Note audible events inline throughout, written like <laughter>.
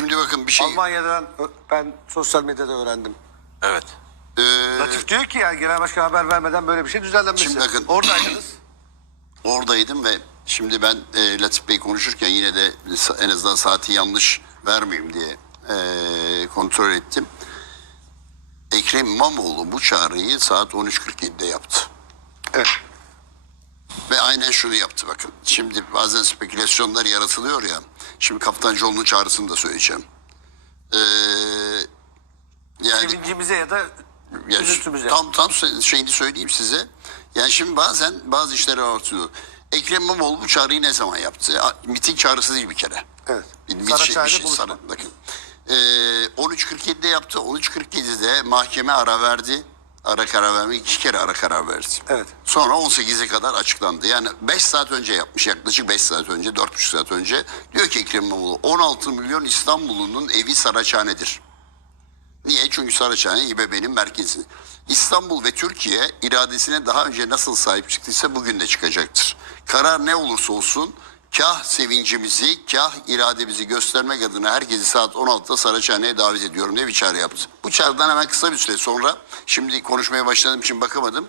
Şimdi bakın bir şey. Almanya'dan ben sosyal medyada öğrendim. Evet. Ee, Latif diyor ki yani genel başkan haber vermeden böyle bir şey düzenlenmesi. Şimdi bakın. Oradaydınız. <clears throat> oradaydım ve şimdi ben e, Latif Bey konuşurken yine de en azından saati yanlış vermeyeyim diye e, kontrol ettim. Ekrem İmamoğlu bu çağrıyı saat 13.47'de yaptı. Evet. Ve aynen şunu yaptı bakın. Şimdi bazen spekülasyonlar yaratılıyor ya. Şimdi Kaftancıoğlu'nun çağrısını da söyleyeceğim. Ee, yani Sevincimize ya da Ya şu- üzüntümüze. tam tam şeyini söyleyeyim size. Yani şimdi bazen bazı işleri artıyor. Ekrem İmamoğlu bu çağrıyı ne zaman yaptı? Miting çağrısı değil bir kere. Evet. Saraçhane'de şey, şey, buluşma. Sara- bakın. Ee, 13.47'de yaptı. 13.47'de mahkeme ara verdi. Ara karar verme iki kere ara karar verdi. Evet. Sonra 18'e kadar açıklandı. Yani 5 saat önce yapmış yaklaşık 5 saat önce 4,5 saat önce. Diyor ki Ekrem İmamoğlu 16 milyon İstanbul'un evi Saraçhane'dir. Niye? Çünkü Saraçhane İBB'nin merkezi. İstanbul ve Türkiye iradesine daha önce nasıl sahip çıktıysa bugün de çıkacaktır. Karar ne olursa olsun kah sevincimizi, kah irademizi göstermek adına herkesi saat 16'da Saraçhane'ye davet ediyorum diye bir çağrı yaptı. Bu çağrıdan hemen kısa bir süre sonra, şimdi konuşmaya başladığım için bakamadım.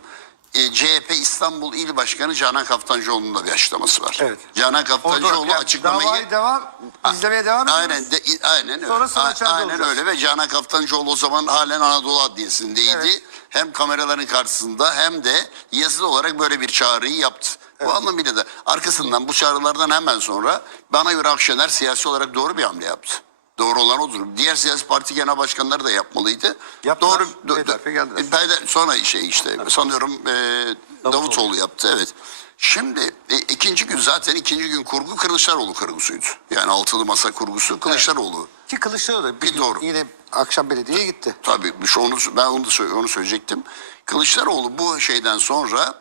E, CHP İstanbul İl Başkanı Canan Kaftancıoğlu'nun da bir açıklaması var. Evet. Canan Kaftancıoğlu yani açıklamayı... davayı devam, izlemeye devam ediyoruz. Aynen, de, aynen öyle. Sonra Saraçhane'de A- aynen olacağız. öyle ve Canan Kaftancıoğlu o zaman halen Anadolu Adliyesi'ndeydi. Evet. Hem kameraların karşısında hem de yazılı olarak böyle bir çağrıyı yaptı. Bu anlamıyla da arkasından bu çağrılardan hemen sonra bana göre Akşener siyasi olarak doğru bir hamle yaptı. Doğru olan odur. Diğer siyasi parti genel başkanları da yapmalıydı. Yaptılar. Doğru. do- HDP geldiler. payda- sonra şey işte sanıyorum e, Davutoğlu. yaptı evet. Şimdi e, ikinci gün zaten ikinci gün kurgu Kılıçdaroğlu kurgusuydu. Yani altılı masa kurgusu Kılıçdaroğlu. Ki Kılıçdaroğlu da Bir doğru. yine akşam belediyeye gitti. Tabii şu onu ben onu da onu söyleyecektim. Kılıçdaroğlu bu şeyden sonra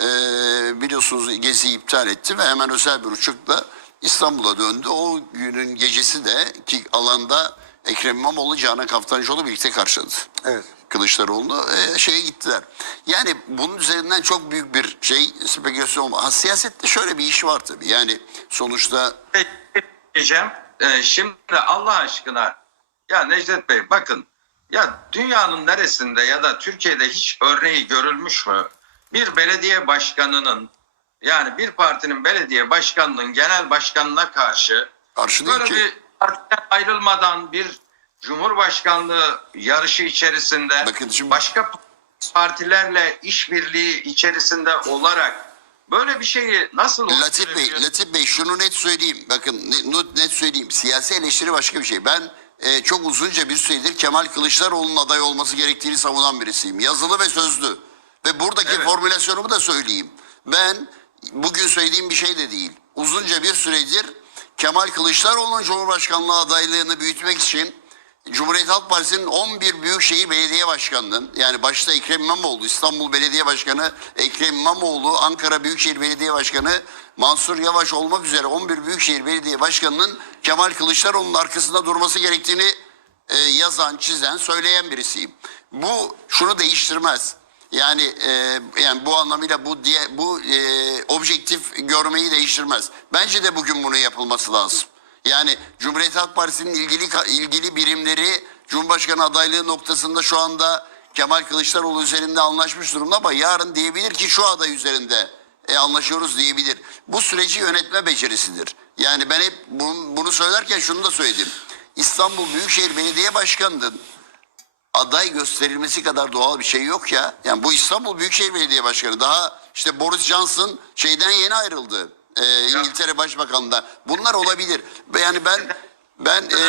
e, biliyorsunuz Gezi'yi iptal etti ve hemen özel bir uçakla İstanbul'a döndü. O günün gecesi de ki alanda Ekrem İmamoğlu, Canan Kaftancıoğlu birlikte karşıladı. Evet. Kılıçdaroğlu e, şeye gittiler. Yani bunun üzerinden çok büyük bir şey spekülasyon var. Ha, siyasette şöyle bir iş var tabii. Yani sonuçta diyeceğim. Ee, şimdi Allah aşkına ya Necdet Bey bakın ya dünyanın neresinde ya da Türkiye'de hiç örneği görülmüş mü? Bir belediye başkanının yani bir partinin belediye başkanının genel başkanına karşı karşı değil böyle ki. bir partiden ayrılmadan bir cumhurbaşkanlığı yarışı içerisinde Bakın şimdi- başka partilerle işbirliği içerisinde olarak böyle bir şeyi nasıl Latif Bey? Latif Bey şunu net söyleyeyim. Bakın ne- net, net söyleyeyim. Siyasi eleştiri başka bir şey. Ben e, çok uzunca bir süredir Kemal Kılıçdaroğlu'nun aday olması gerektiğini savunan birisiyim. Yazılı ve sözlü. Ve buradaki Evet. formülasyonumu da söyleyeyim. Ben bugün söylediğim bir şey de değil. Uzunca bir süredir Kemal Kılıçdaroğlu'nun Cumhurbaşkanlığı adaylığını büyütmek için Cumhuriyet Halk Partisi'nin 11 Büyükşehir Belediye Başkanı'nın yani başta Ekrem İmamoğlu, İstanbul Belediye Başkanı Ekrem İmamoğlu, Ankara Büyükşehir Belediye Başkanı Mansur Yavaş olmak üzere 11 Büyükşehir Belediye Başkanı'nın Kemal Kılıçdaroğlu'nun arkasında durması gerektiğini e, yazan, çizen, söyleyen birisiyim. Bu şunu değiştirmez. Yani e, yani bu anlamıyla bu diye bu e, objektif görmeyi değiştirmez. Bence de bugün bunun yapılması lazım. Yani Cumhuriyet Halk Partisi'nin ilgili ilgili birimleri Cumhurbaşkanı adaylığı noktasında şu anda Kemal Kılıçdaroğlu üzerinde anlaşmış durumda ama yarın diyebilir ki şu aday üzerinde e, anlaşıyoruz diyebilir. Bu süreci yönetme becerisidir. Yani ben hep bunu, bunu söylerken şunu da söyledim. İstanbul Büyükşehir Belediye Başkanı'nın aday gösterilmesi kadar doğal bir şey yok ya. Yani bu İstanbul Büyükşehir Belediye Başkanı daha işte Boris Johnson şeyden yeni ayrıldı. Ee, İngiltere Başbakanı'ndan. Bunlar olabilir. Yani ben ben e,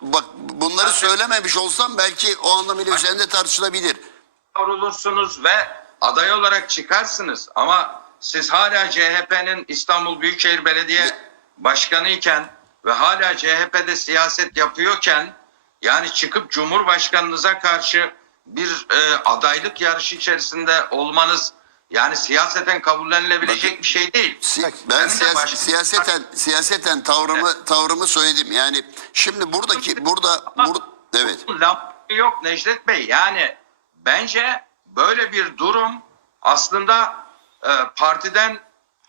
bak bunları söylememiş olsam belki o anlamıyla üzerinde tartışılabilir. kavrulursunuz ve aday olarak çıkarsınız. Ama siz hala CHP'nin İstanbul Büyükşehir Belediye Başkanı iken ve hala CHP'de siyaset yapıyorken yani çıkıp Cumhurbaşkanınıza karşı bir e, adaylık yarışı içerisinde olmanız yani siyaseten kabullenilebilecek Bakın- bir şey değil. Si-. Ben Ben de siyas- baş- siyaseten siyaseten tavrımı tavrımı söyledim. Yani şimdi buradaki burada bur evet. Yok Necdet Bey. Yani bence böyle bir durum aslında e, partiden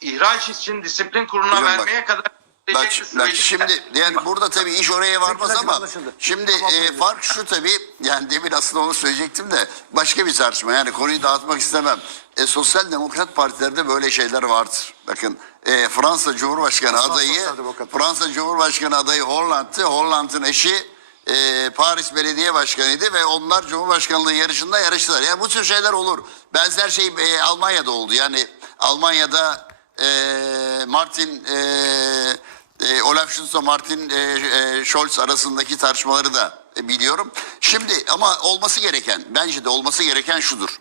ihraç için disiplin kuruluna Hocam bak- vermeye kadar Bak, bak şimdi yani burada tabii iş oraya varmaz Peki, ama anlaşıldı. şimdi Tamam, e, fark şu tabii yani demin aslında onu söyleyecektim de başka bir tartışma yani konuyu dağıtmak istemem. E, sosyal demokrat partilerde böyle şeyler vardır. Bakın e, Fransa Cumhurbaşkanı Aslan adayı. Fransa Cumhurbaşkanı adayı Holland'tı. Holland'ın eşi e, Paris Belediye Başkanı'ydı ve onlar Cumhurbaşkanlığı yarışında yarıştılar. Yani bu tür şeyler olur. Benzer şey e, Almanya'da oldu. Yani Almanya'da e, Martin e, e, Olaf Scholz'la Martin e, e, Scholz arasındaki tartışmaları da e, biliyorum. Şimdi ama olması gereken, bence de olması gereken şudur.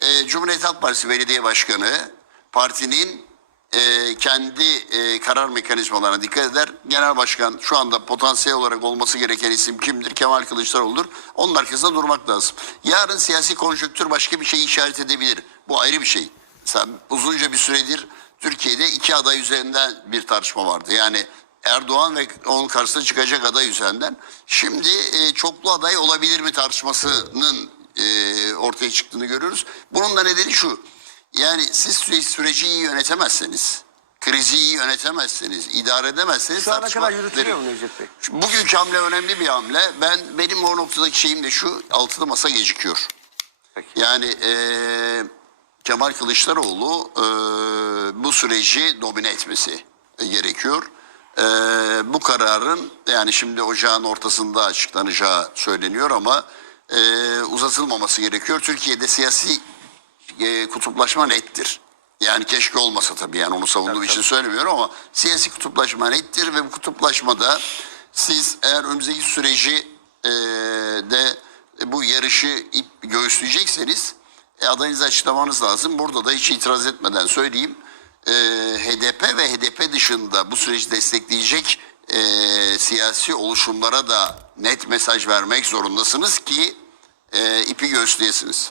E, Cumhuriyet Halk Partisi Belediye Başkanı partinin e, kendi e, karar mekanizmalarına dikkat eder. Genel Başkan şu anda potansiyel olarak olması gereken isim kimdir? Kemal Kılıçdaroğlu'dur. Onun arkasında durmak lazım. Yarın siyasi konjonktür başka bir şey işaret edebilir. Bu ayrı bir şey. Mesela uzunca bir süredir Türkiye'de iki aday üzerinden bir tartışma vardı. Yani Erdoğan ve onun karşısına çıkacak aday üzerinden. Şimdi e, çoklu aday olabilir mi tartışmasının e, ortaya çıktığını görüyoruz. Bunun da nedeni şu. Yani siz süre- süreci iyi yönetemezseniz, krizi iyi yönetemezseniz, idare edemezseniz Şu ana tartışma kadar yürütülüyor mu Necdet Bey? Bugünkü hamle önemli bir hamle. Ben benim o noktadaki şeyim de şu, altılı masa gecikiyor. Peki. Yani eee, Kemal Kılıçdaroğlu eee, bu süreci domine etmesi gerekiyor. Eee, bu kararın yani şimdi ocağın ortasında açıklanacağı söyleniyor ama eee, uzatılmaması gerekiyor. Türkiye'de siyasi eee, kutuplaşma nettir. Yani keşke olmasa tabii yani onu savunduğum için söylemiyorum ama siyasi kutuplaşma nettir ve bu kutuplaşmada siz eğer önümüzdeki süreci eee, de bu yarışı ip göğüsleyecekseniz e, adayınızı açıklamanız lazım. Burada da hiç itiraz etmeden söyleyeyim. E, HDP ve HDP dışında bu süreci destekleyecek e, siyasi oluşumlara da net mesaj vermek zorundasınız ki e, ipi göğüsleyesiniz.